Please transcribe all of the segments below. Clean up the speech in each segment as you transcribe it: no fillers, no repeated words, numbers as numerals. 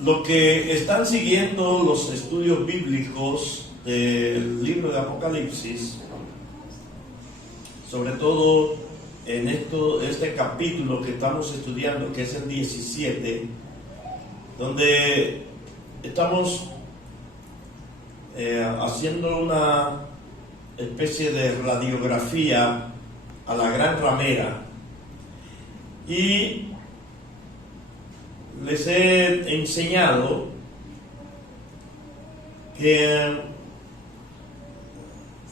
Los que están siguiendo los estudios bíblicos del libro de Apocalipsis, sobre todo en este capítulo que estamos estudiando, que es el 17, donde estamos haciendo una especie de radiografía a la gran ramera, y les he enseñado que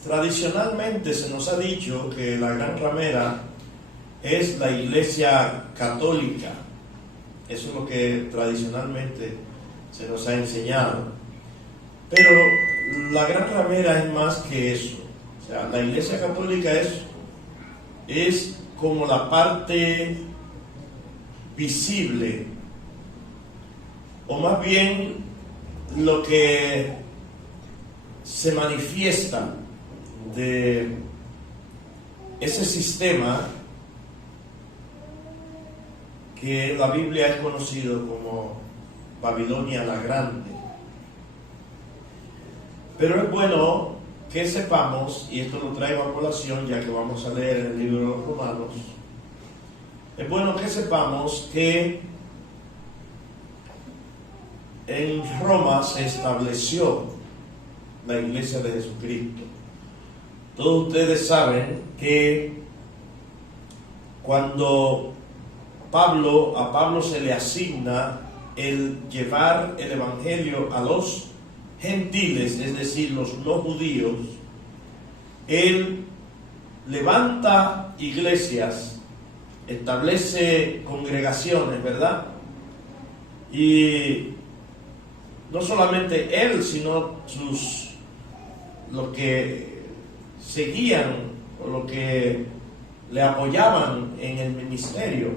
tradicionalmente se nos ha dicho que la gran ramera es la Iglesia católica. Eso es lo que tradicionalmente se nos ha enseñado. Pero la gran ramera es más que eso. O sea, la Iglesia católica es como la parte visible, o más bien lo que se manifiesta de ese sistema que la Biblia es conocido como Babilonia la Grande. Pero es bueno que sepamos, y esto lo traigo a colación ya que vamos a leer el libro de los Romanos, es bueno que sepamos que en Roma se estableció la Iglesia de Jesucristo. Todos ustedes saben que cuando a Pablo se le asigna el llevar el Evangelio a los gentiles, es decir, los no judíos, él levanta iglesias, establece congregaciones, ¿verdad? Y no solamente él, sino los que seguían o los que le apoyaban en el ministerio.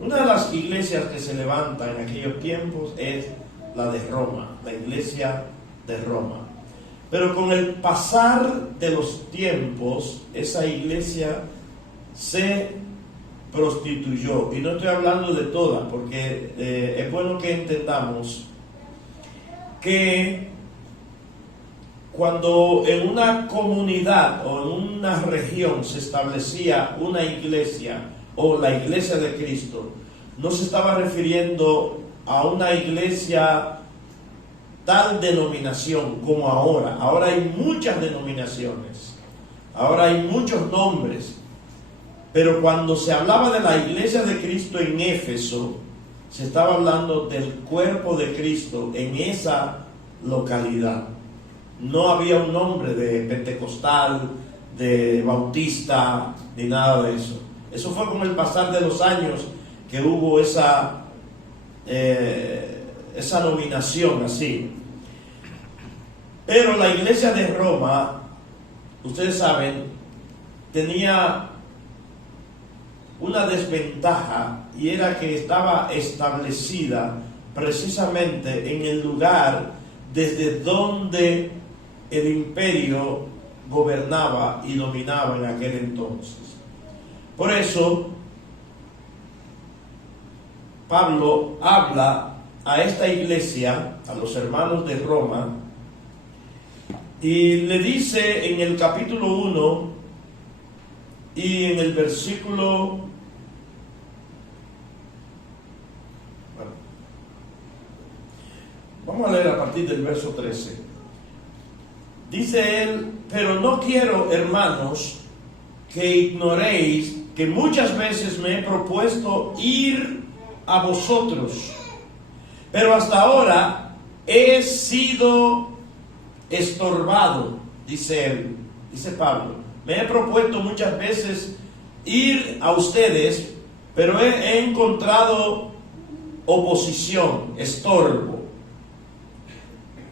Una de las iglesias que se levanta en aquellos tiempos es la de Roma, la iglesia de Roma. Pero con el pasar de los tiempos, esa iglesia se prostituyó. Y no estoy hablando de todas, porque es bueno que entendamos que cuando en una comunidad o en una región se establecía una iglesia o la iglesia de Cristo, no se estaba refiriendo a una iglesia tal denominación como ahora. Ahora hay muchas denominaciones, ahora hay muchos nombres, pero cuando se hablaba de la iglesia de Cristo en Éfeso, se estaba hablando del cuerpo de Cristo en esa localidad. No había un nombre de pentecostal, de bautista, ni nada de eso. Eso fue con el pasar de los años que hubo esa nominación así. Pero la iglesia de Roma, ustedes saben, tenía una desventaja, y era que estaba establecida precisamente en el lugar desde donde el imperio gobernaba y dominaba en aquel entonces. Por eso Pablo habla a esta iglesia, a los hermanos de Roma, y le dice en el capítulo 1 y en el versículo, vamos a leer a partir del verso 13. Dice él: pero no quiero, hermanos, que ignoréis que muchas veces me he propuesto ir a vosotros, pero hasta ahora he sido estorbado, dice él, dice Pablo. Me he propuesto muchas veces ir a ustedes, pero he encontrado oposición, estorbo.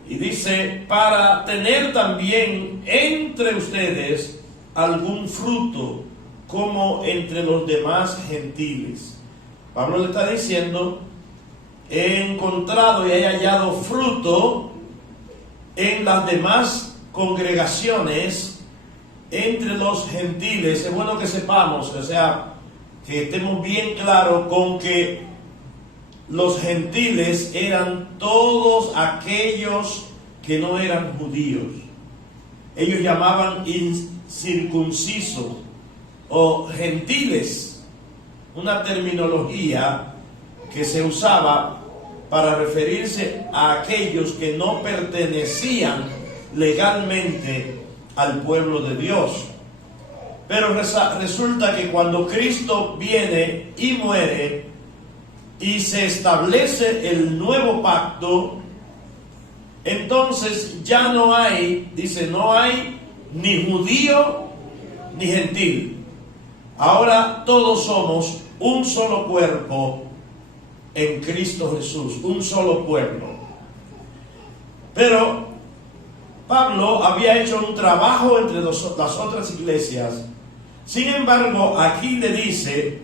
Y dice, para tener también entre ustedes algún fruto, como entre los demás gentiles. Pablo le está diciendo, he encontrado y he hallado fruto en las demás congregaciones, entre los gentiles. Es bueno que sepamos, o sea, que estemos bien claros con que los gentiles eran todos aquellos que no eran judíos. Ellos llamaban incircuncisos o gentiles, una terminología que se usaba para referirse a aquellos que no pertenecían legalmente al pueblo de Dios. Pero resulta que cuando Cristo viene y muere y se establece el nuevo pacto, entonces ya no hay, dice, no hay ni judío ni gentil. Ahora todos somos un solo cuerpo en Cristo Jesús, un solo pueblo. Pero Pablo había hecho un trabajo entre las otras iglesias. Sin embargo, aquí le dice,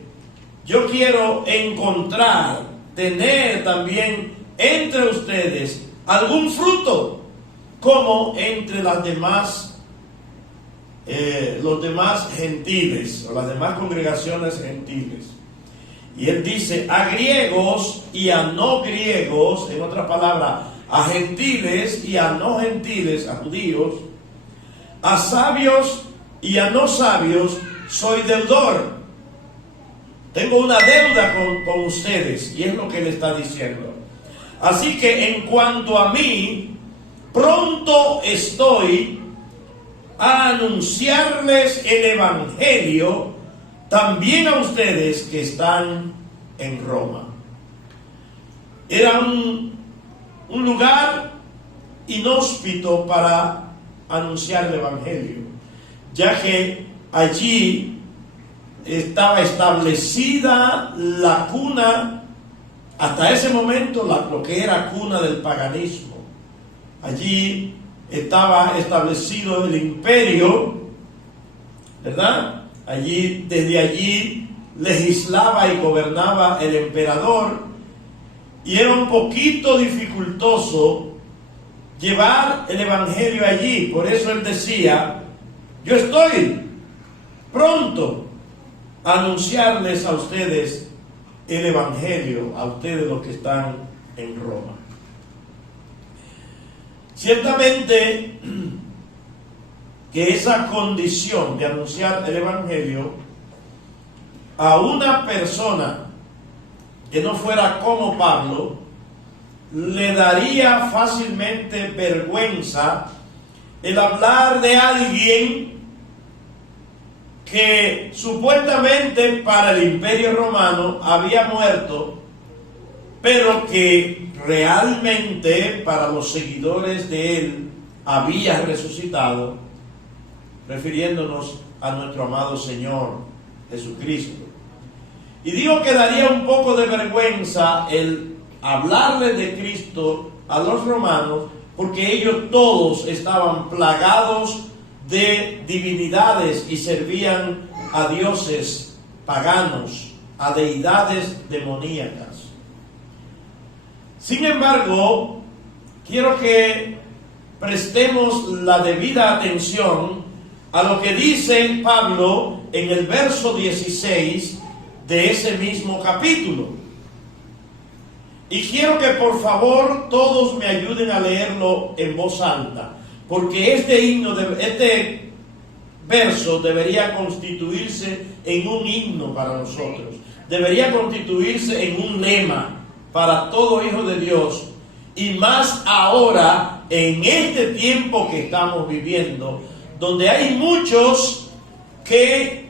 yo quiero encontrar, tener también entre ustedes algún fruto, como entre las demás, los demás gentiles, o las demás congregaciones gentiles. Y él dice, a griegos y a no griegos, en otras palabras, a gentiles y a no gentiles, a judíos, a sabios y a no sabios, soy deudor. Tengo una deuda con ustedes, y es lo que él está diciendo. Así que en cuanto a mí, pronto estoy a anunciarles el evangelio también a ustedes que están en Roma. Era un lugar inhóspito para anunciar el evangelio, ya que allí estaba establecida la cuna, hasta ese momento lo que era cuna del paganismo. Allí estaba establecido el imperio, ¿verdad? Desde allí legislaba y gobernaba el emperador, y era un poquito dificultoso llevar el evangelio allí. Por eso él decía, yo estoy pronto a anunciarles a ustedes el evangelio, a ustedes los que están en Roma. Ciertamente que esa condición de anunciar el evangelio a una persona que no fuera como Pablo, le daría fácilmente vergüenza el hablar de alguien que supuestamente para el Imperio Romano había muerto, pero que realmente para los seguidores de él había resucitado, refiriéndonos a nuestro amado Señor Jesucristo. Y digo que daría un poco de vergüenza el hablarle de Cristo a los romanos, porque ellos todos estaban plagados de divinidades y servían a dioses paganos, a deidades demoníacas. Sin embargo, quiero que prestemos la debida atención a lo que dice Pablo en el verso 16 de ese mismo capítulo. Y quiero que por favor todos me ayuden a leerlo en voz alta, porque este verso debería constituirse en un himno para nosotros, debería constituirse en un lema para todo hijo de Dios, y más ahora en este tiempo que estamos viviendo, donde hay muchos que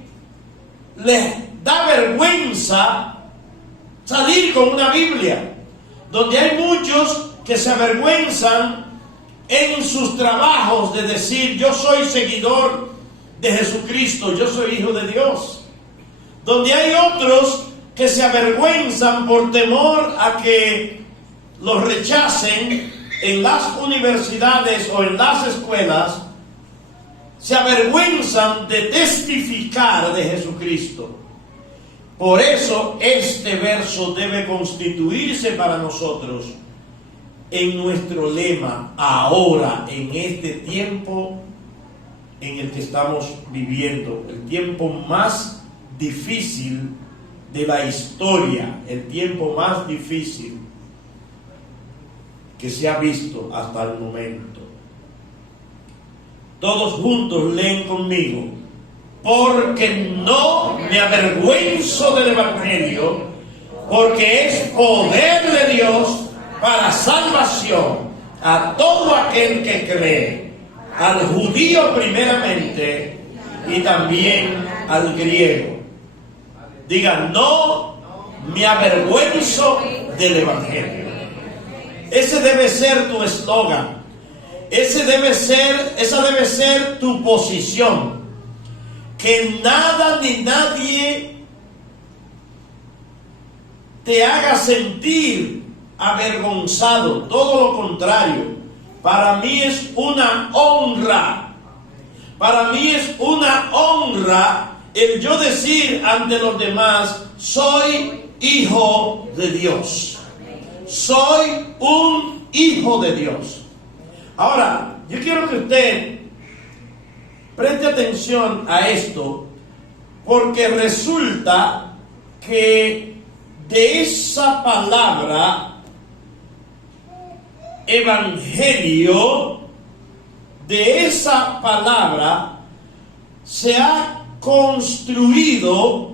les da vergüenza salir con una Biblia, donde hay muchos que se avergüenzan en sus trabajos de decir, yo soy seguidor de Jesucristo, yo soy hijo de Dios, donde hay otros que se avergüenzan por temor a que los rechacen en las universidades o en las escuelas se avergüenzan de testificar de Jesucristo. Por eso este verso debe constituirse para nosotros en nuestro lema ahora, en este tiempo en el que estamos viviendo, el tiempo más difícil de la historia, el tiempo más difícil que se ha visto hasta el momento. Todos juntos leen conmigo: porque no me avergüenzo del Evangelio, porque es poder de Dios para salvación a todo aquel que cree, al judío primeramente y también al griego. Diga: no me avergüenzo del Evangelio. Ese debe ser tu eslogan. Esa debe ser tu posición. Que nada ni nadie te haga sentir avergonzado. Todo lo contrario. Para mí es una honra. Para mí es una honra el yo decir ante los demás: soy hijo de Dios. Soy un hijo de Dios. Ahora, yo quiero que usted preste atención a esto, porque resulta que de esa palabra evangelio, de esa palabra se ha construido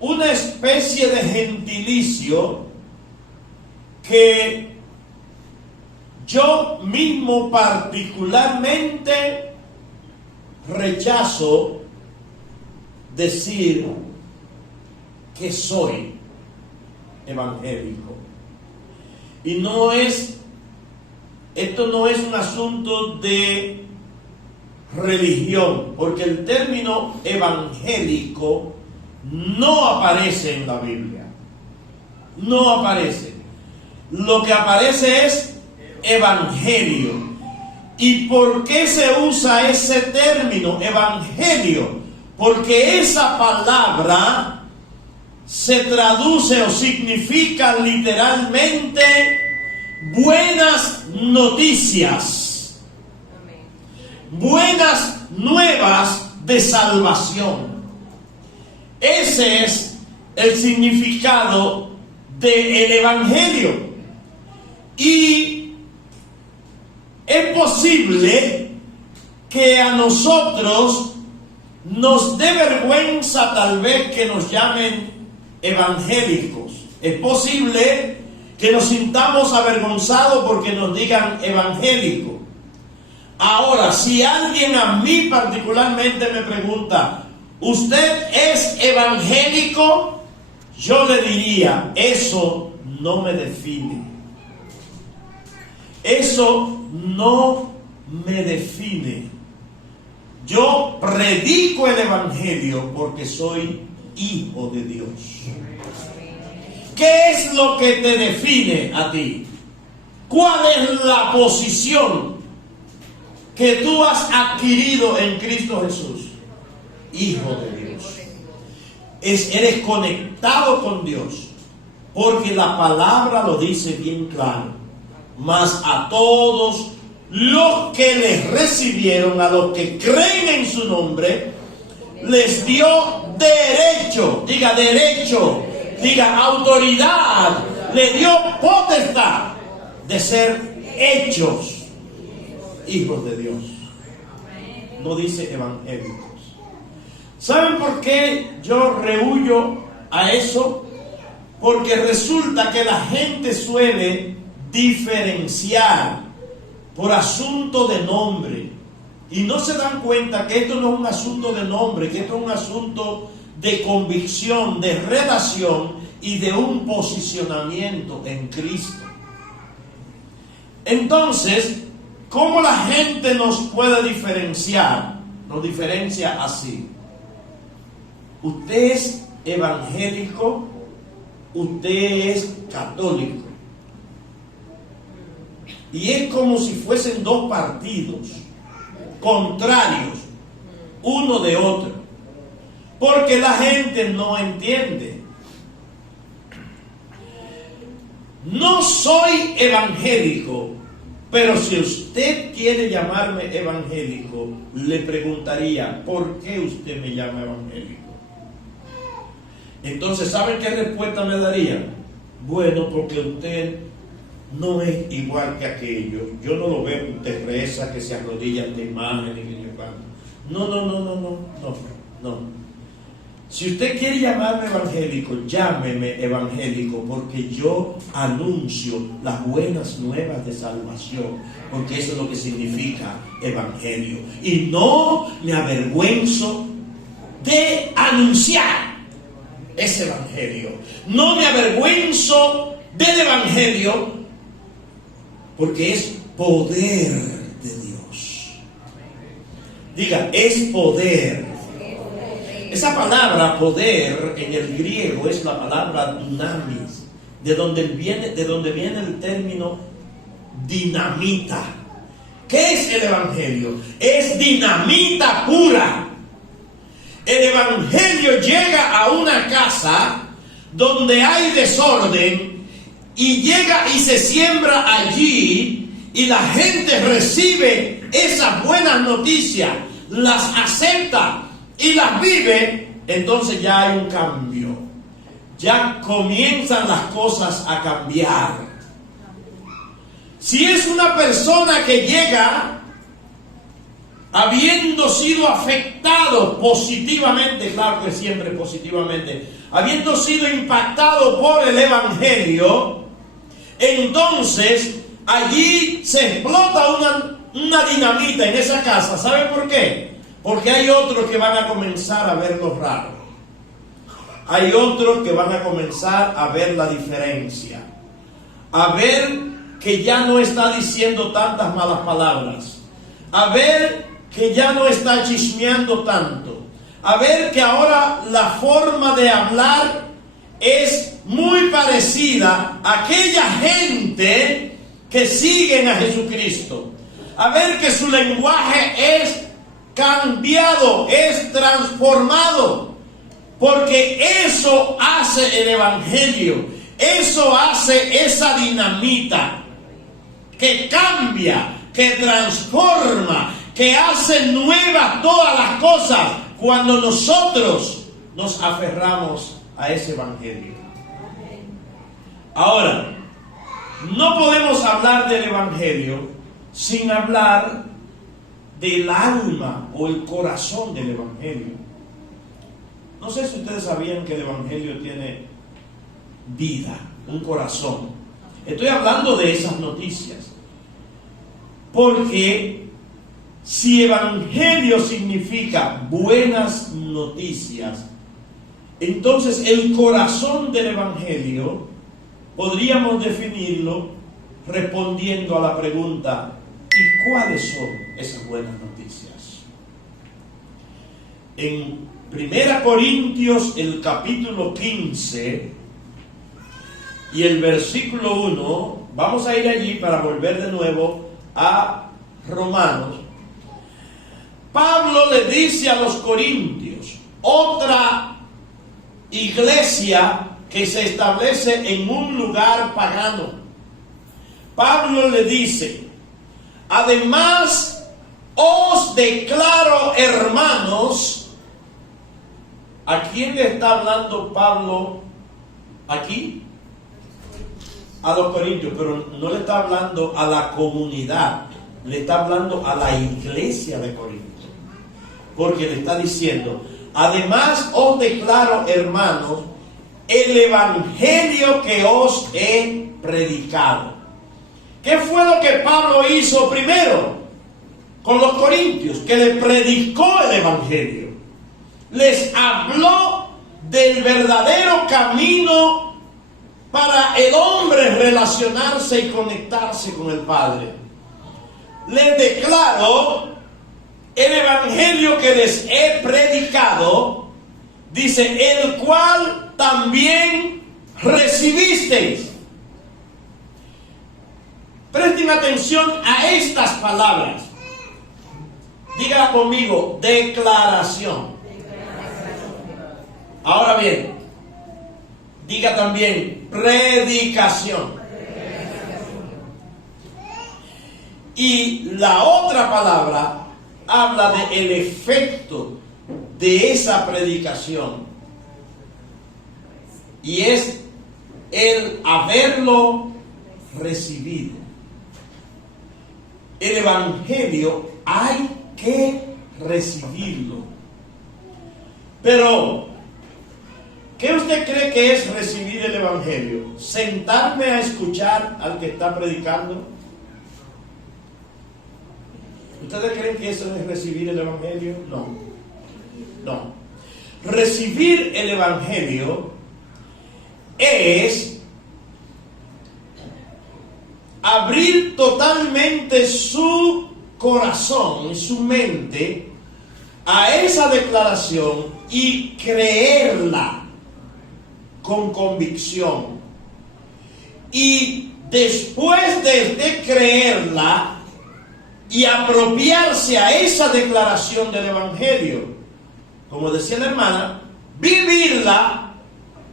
una especie de gentilicio que yo mismo particularmente rechazo decir que soy evangélico. Y esto no es un asunto de religión, porque el término evangélico no aparece en la Biblia. No aparece. Lo que aparece es evangelio. ¿Y por qué se usa ese término, evangelio? Porque esa palabra se traduce o significa literalmente buenas noticias, buenas nuevas de salvación. Ese es el significado del evangelio. Y es posible que a nosotros nos dé vergüenza tal vez que nos llamen evangélicos. Es posible que nos sintamos avergonzados porque nos digan evangélico. Ahora, si alguien a mí particularmente me pregunta: ¿usted es evangélico? Yo le diría: eso no me define. Eso no me define. Yo predico el evangelio porque soy hijo de Dios. ¿Qué es lo que te define a ti? ¿Cuál es la posición que tú has adquirido en Cristo Jesús? Hijo de Dios. Eres conectado con Dios, porque la palabra lo dice bien claro. Mas a todos los que les recibieron, a los que creen en su nombre, les dio derecho, diga derecho, diga autoridad, le dio potestad de ser hechos hijos de Dios. No dice evangélicos. ¿Saben por qué yo rehuyo a eso? Porque resulta que la gente suele diferenciar por asunto de nombre, y no se dan cuenta que esto no es un asunto de nombre, que esto es un asunto de convicción, de relación y de un posicionamiento en Cristo. Entonces, ¿cómo la gente nos puede diferenciar? Nos diferencia así: usted es evangélico, usted es católico. y es como si fuesen dos partidos contrarios uno de otro, porque la gente no entiende. No soy evangélico, pero si usted quiere llamarme evangélico, le preguntaría, ¿por qué usted me llama evangélico? Entonces, ¿saben qué respuesta me daría? Bueno, porque usted no es igual que aquellos. Yo no lo veo que usted reza, que se arrodilla ante imágenes, que yo canto. No. Si usted quiere llamarme evangélico, llámeme evangélico, porque yo anuncio las buenas nuevas de salvación, porque eso es lo que significa evangelio. Y no me avergüenzo de anunciar ese evangelio. No me avergüenzo del evangelio, porque es poder de Dios. Diga, es poder. Esa palabra poder en el griego es la palabra dunamis, de donde viene el término dinamita. ¿Qué es el evangelio? Es dinamita pura. El evangelio llega a una casa donde hay desorden y llega y se siembra allí, y la gente recibe esas buenas noticias, las acepta y las vive. Entonces ya hay un cambio, ya comienzan las cosas a cambiar. Si es una persona que llega habiendo sido afectado positivamente, claro que siempre positivamente, habiendo sido impactado por el evangelio, entonces allí se explota una dinamita en esa casa. ¿Sabe por qué? Porque hay otros que van a comenzar a verlo raro. Hay otros que van a comenzar a ver la diferencia, a ver que ya no está diciendo tantas malas palabras, a ver que ya no está chismeando tanto, a ver que ahora la forma de hablar es muy parecida a aquella gente que siguen a Jesucristo, a ver que su lenguaje es cambiado, es transformado, porque eso hace el evangelio, eso hace esa dinamita que cambia, que transforma, que hace nuevas todas las cosas cuando nosotros nos aferramos a ese evangelio. Ahora, no podemos hablar del evangelio sin hablar del alma o el corazón del evangelio. No sé si ustedes sabían que el evangelio tiene vida, un corazón. Estoy hablando de esas noticias, porque si evangelio significa buenas noticias, entonces el corazón del evangelio podríamos definirlo respondiendo a la pregunta: ¿y cuáles son esas buenas noticias? En 1 Corintios, el capítulo 15 y el versículo 1, vamos a ir allí para volver de nuevo a Romanos. Pablo le dice a los corintios, otra iglesia que se establece en un lugar pagano. Pablo le dice: además os declaro, hermanos. ¿A quién le está hablando Pablo aquí? A los corintios, pero no le está hablando a la comunidad, le está hablando a la iglesia de Corinto, porque le está diciendo: además os declaro, hermanos, el evangelio que os he predicado. ¿Qué fue lo que Pablo hizo primero con los corintios? Que le predicó el evangelio, les habló del verdadero camino para el hombre relacionarse y conectarse con el Padre. Les declaró el evangelio que les he predicado, dice, el cual también recibisteis. Preste presten atención a estas palabras. Diga conmigo, declaración. Ahora bien, diga también predicación. Y la otra palabra habla de el efecto de esa predicación. Y es el haberlo recibido. El evangelio hay que recibirlo. Pero, ¿qué usted cree que es recibir el evangelio? ¿Sentarme a escuchar al que está predicando? ¿Ustedes creen que eso es recibir el evangelio? No. No. Recibir el evangelio es abrir totalmente su corazón y su mente a esa declaración y creerla con convicción. Y después de creerla y apropiarse a esa declaración del evangelio, como decía la hermana, vivirla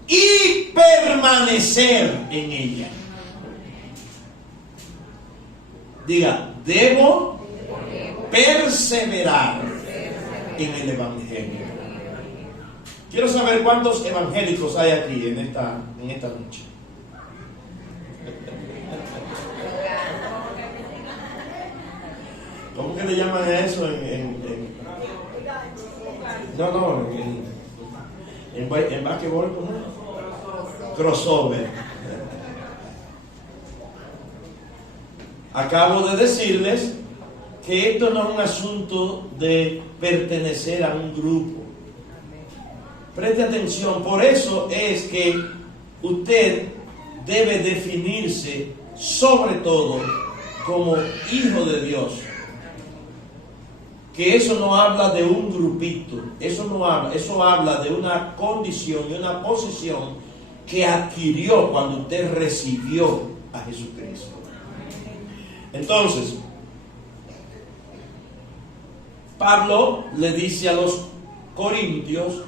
y permanecer en ella. Diga, debo perseverar en el evangelio. Quiero saber cuántos evangélicos hay aquí en esta noche. ¿Cómo que le llaman a eso en basquetbol? ¿Cómo? Crossover. Acabo de decirles que esto no es un asunto de pertenecer a un grupo. Preste atención, por eso es que usted debe definirse sobre todo como hijo de Dios. Que eso no habla de un grupito, eso habla de una condición y una posición que adquirió cuando usted recibió a Jesucristo. Entonces, Pablo le dice a los corintios,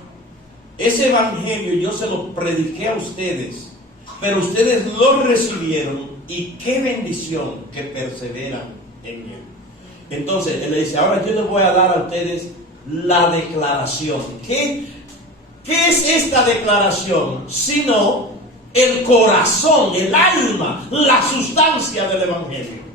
ese evangelio yo se lo prediqué a ustedes, pero ustedes lo recibieron y qué bendición que perseveran en él. Entonces, él le dice, ahora yo les voy a dar a ustedes la declaración. ¿Qué es esta declaración? Sino el corazón, el alma, la sustancia del evangelio.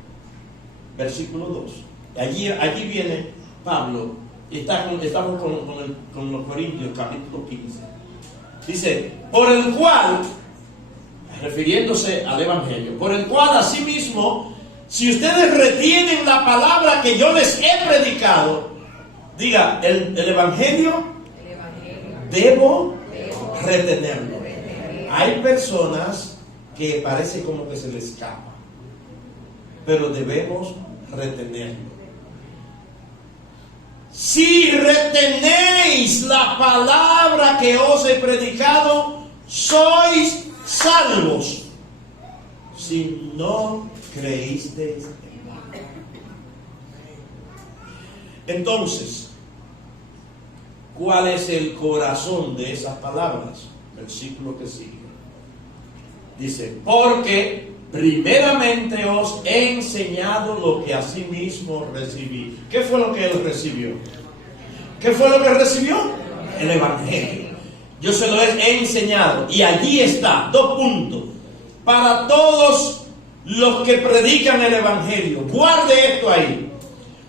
Versículo 2. Allí viene Pablo, estamos con los Corintios, capítulo 15. Dice, por el cual, refiriéndose al evangelio, por el cual asimismo, si ustedes retienen la palabra que yo les he predicado, diga, el evangelio debo retenerlo. Hay personas que parece como que se les escapa, pero debemos retenerlo. Si retenéis la palabra que os he predicado, sois salvos. Si no creísteis en mí. Entonces, ¿cuál es el corazón de esas palabras? Versículo que sigue. Dice, porque primeramente os he enseñado lo que asimismo recibí. ¿Qué fue lo que él recibió? ¿Qué fue lo que recibió? El evangelio. Yo se lo he enseñado. Y allí está, 2 puntos. Para todos los que predican el evangelio. Guarde esto ahí.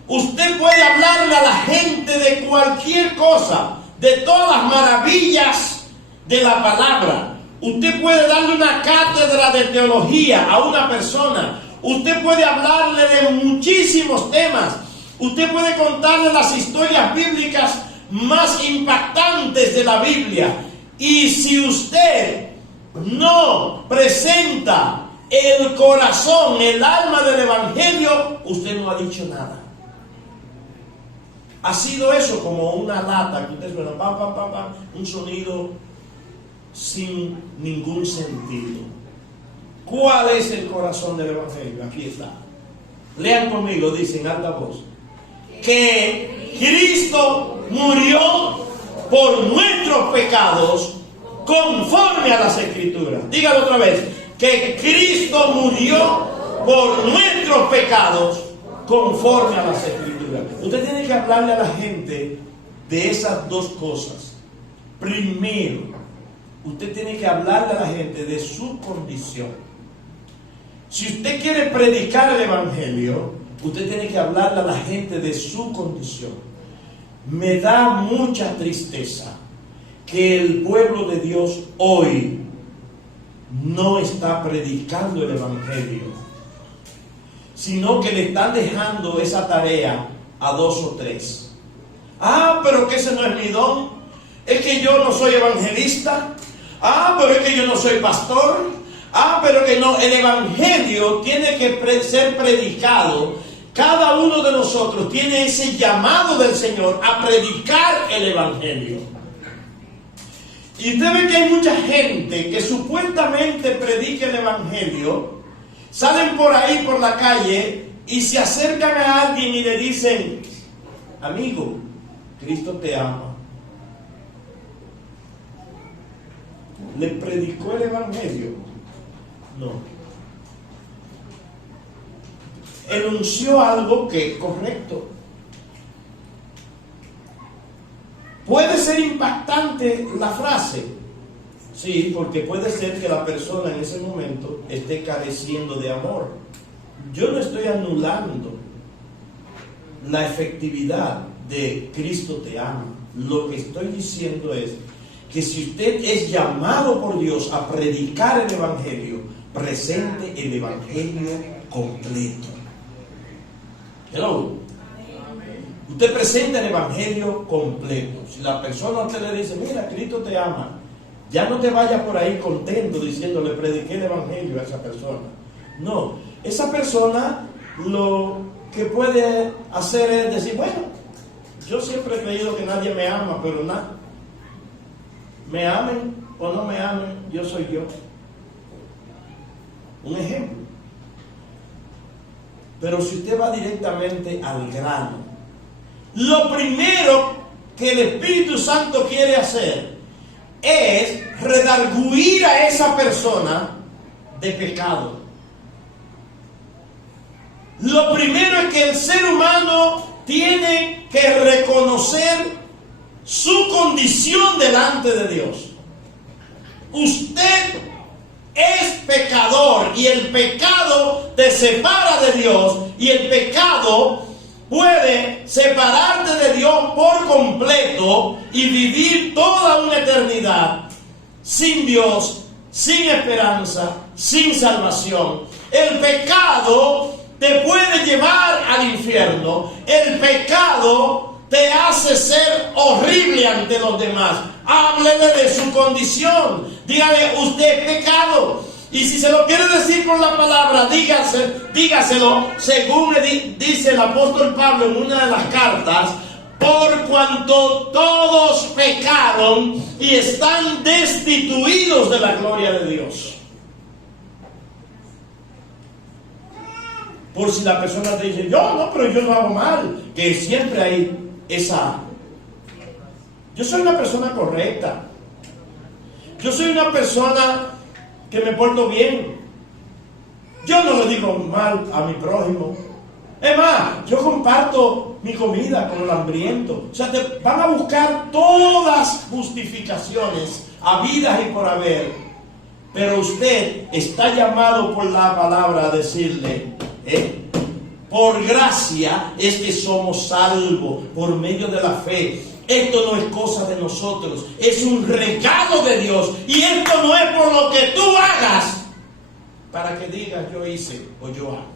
Usted puede hablarle a la gente de cualquier cosa, de todas las maravillas de la palabra. Usted puede darle una cátedra de teología a una persona. Usted puede hablarle de muchísimos temas. Usted puede contarle las historias bíblicas más impactantes de la Biblia. Y si usted no presenta el corazón, el alma del evangelio, usted no ha dicho nada. Ha sido eso como una lata que usted suena, pam, pam, pam, pam, un sonido sin ningún sentido. ¿Cuál es el corazón del evangelio? Aquí está. Lean conmigo, dice en alta voz. Que Cristo murió por nuestros pecados conforme a las Escrituras. Dígalo otra vez. Que Cristo murió por nuestros pecados conforme a las Escrituras. Usted tiene que hablarle a la gente de esas dos cosas. Primero, usted tiene que hablarle a la gente de su condición. Si usted quiere predicar el Evangelio, usted tiene que hablarle a la gente de su condición. Me da mucha tristeza que el pueblo de Dios hoy no está predicando el Evangelio, sino que le están dejando esa tarea a 2 o 3. Pero que ese no es mi don. Es que yo no soy evangelista. Pero es que yo no soy pastor. Pero que no. El Evangelio tiene que ser predicado. Cada uno de nosotros tiene ese llamado del Señor a predicar el Evangelio. Y usted ve que hay mucha gente que supuestamente predica el Evangelio, salen por ahí por la calle y se acercan a alguien y le dicen: amigo, Cristo te ama. ¿Le predicó el Evangelio? No. Enunció algo que es correcto. ¿Puede ser impactante la frase? Sí, porque puede ser que la persona en ese momento esté careciendo de amor. Yo no estoy anulando la efectividad de Cristo te ama. Lo que estoy diciendo es que si usted es llamado por Dios a predicar el Evangelio, presente el Evangelio completo. Hello. Usted presenta el Evangelio completo. Si la persona a usted le dice: mira, Cristo te ama, ya no te vayas por ahí contento diciéndole prediqué el Evangelio a esa persona. No, esa persona lo que puede hacer es decir: bueno, yo siempre he creído que nadie me ama, pero nada. Me amen o no me amen, yo soy yo. Un ejemplo. Pero si usted va directamente al grano, lo primero que el Espíritu Santo quiere hacer es redarguir a esa persona de pecado. Lo primero es que el ser humano tiene que reconocer su condición delante de Dios. Usted es pecador y el pecado te separa de Dios, y el pecado puede separarte de Dios por completo y vivir toda una eternidad sin Dios, sin esperanza, sin salvación. El pecado te puede llevar al infierno. El pecado te hace ser horrible ante los demás. Háblele de su condición. Dígale: usted es pecado. Y si se lo quiere decir con la palabra, dígaselo según le dice el apóstol Pablo en una de las cartas: por cuanto todos pecaron y están destituidos de la gloria de Dios. Por si la persona te dice: pero yo no hago mal, que siempre hay esa. Yo soy una persona correcta. Yo soy una persona que me porto bien. Yo no le digo mal a mi prójimo. Es más, yo comparto mi comida con el hambriento. O sea, te van a buscar todas justificaciones habidas y por haber. Pero usted está llamado por la palabra a decirle: por gracia es que somos salvos por medio de la fe. Esto no es cosa de nosotros, es un regalo de Dios. Y esto no es por lo que tú hagas para que digas yo hice o yo hago.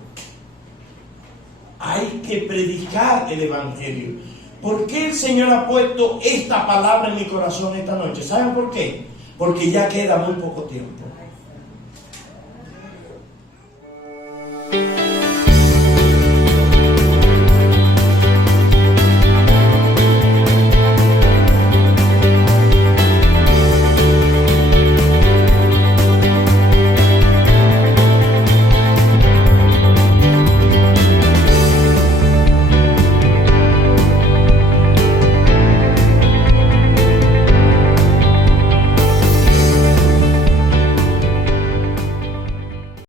Hay que predicar el Evangelio. ¿Por qué el Señor ha puesto esta palabra en mi corazón esta noche? ¿Saben por qué? Porque ya queda muy poco tiempo.